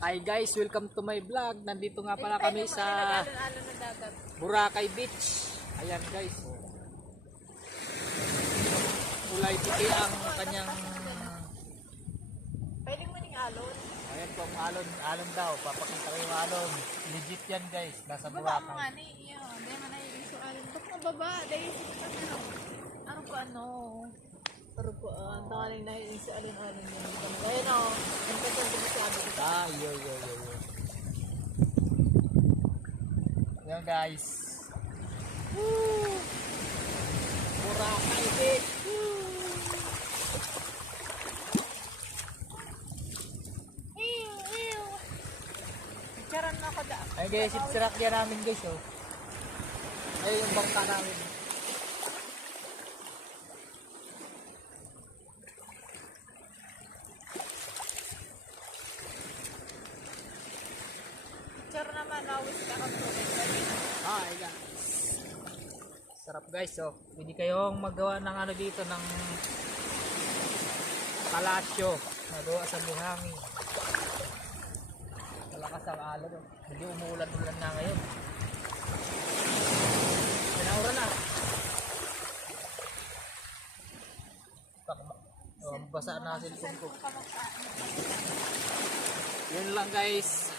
Hi guys, welcome to my vlog. Nandito nga pala kami sa Boracay Beach. Ayan guys. Kulay puti ang kanyang. Pwede mo ning alon. Ayan po ang alon daw. Papakita ko yung alon. Legit yan guys. Nasa Baba mo nga Boracay. ni. Hindi man ay iso alon. Ba't mo baba? Dahil ano. Ano ko ano? Pero po, ang tangaling na iso alon-alon yan. Ayun o. Ang kasal din sabi ko. Yo. Ayan guys. Woo! Boracay Beach. Picturean mo ako daan. Ayun guys, sirak yan namin guys. Oh. Ayun yung bangka namin. Picture naman. Awis ka ka po. Hi guys. Sarap guys. Oh. Pwede kayong magawa ng ano dito ng palasyo. Nagawa sa buhangin. Malakas ang alon. Oh. Hindi umuulan-ulan na ngayon. Pinauran na. Basa na cellphone ko. Yun lang guys.